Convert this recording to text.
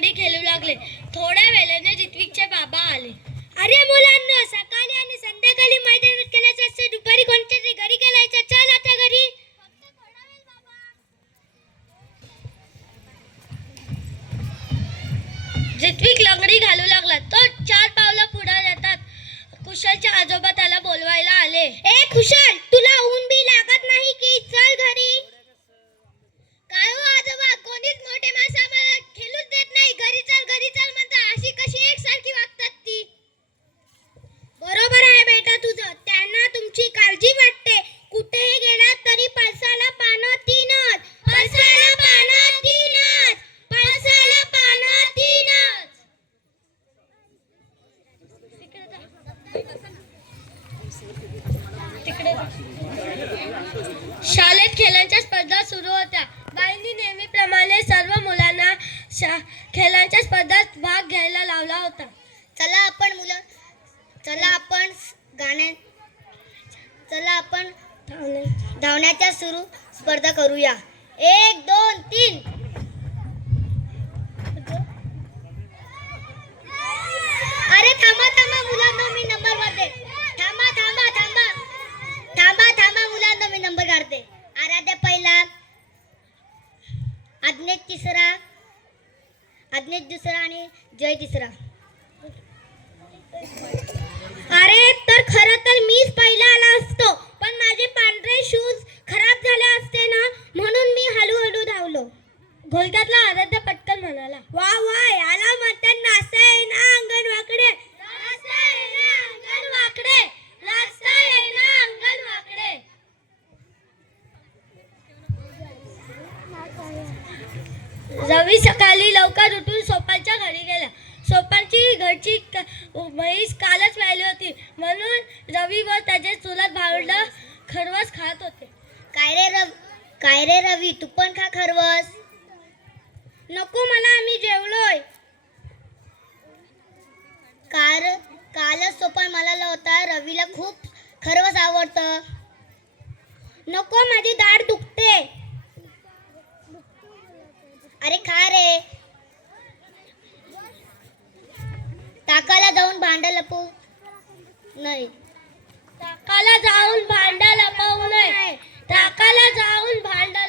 लंगडी खेळू लागले. थोड्या वेळाने ऋत्विकचे बाबा आले. अरे मुलांना सकाळी आणि संध्याकाळी मैदानात खेळायचं असते. दुपारी कोणत्या तरी घरी खेळायचं? चल आता घरी. ऋत्विक लंगडी घालू लागला. शाळेत खेळांच्या स्पर्धा सुरू होत्या. बाईंनी नेहमीप्रमाणे सर्व मुलांना शा खेळांच्या स्पर्धेत भाग घ्यायला लावला होता. चला आपण मुलं चला आपण गाण्या चला आपण धावण्याच्या सुरू स्पर्धा करूया. एक दोन तीन. अज्ञेत तिसरा आज्ञेश दुसरा आणि जय तिसरा. अरे तर खरं तर मीच पहिला आला असतो पण माझे पांढरे शूज खराब झाले असते ना म्हणून मी हळूहळू धावलो. घोलक्यातला आराध्य पटकन म्हणाला वा रवी सकाळी लवकर उठून सोपांच्या घरी गेला. सोपांची घरची म्हैस कालच व्यायली होती. म्हणून रवी व त्याचे चुलत भावंड खरवस खात होते. काय रे रव काय रे रवी? तू पण खा खरवस. नको मला आम्ही जेवलोय. कार कालच सोपान मला लावता. रवीला खूप खरवस आवडतं. नको माझी दाढ दुखते. अरे खा रे. टाकाला जाऊन भांडा लपवू. नाही. टाकाला जाऊन भांडा लपवू नाही टाकाला जाऊन भांडा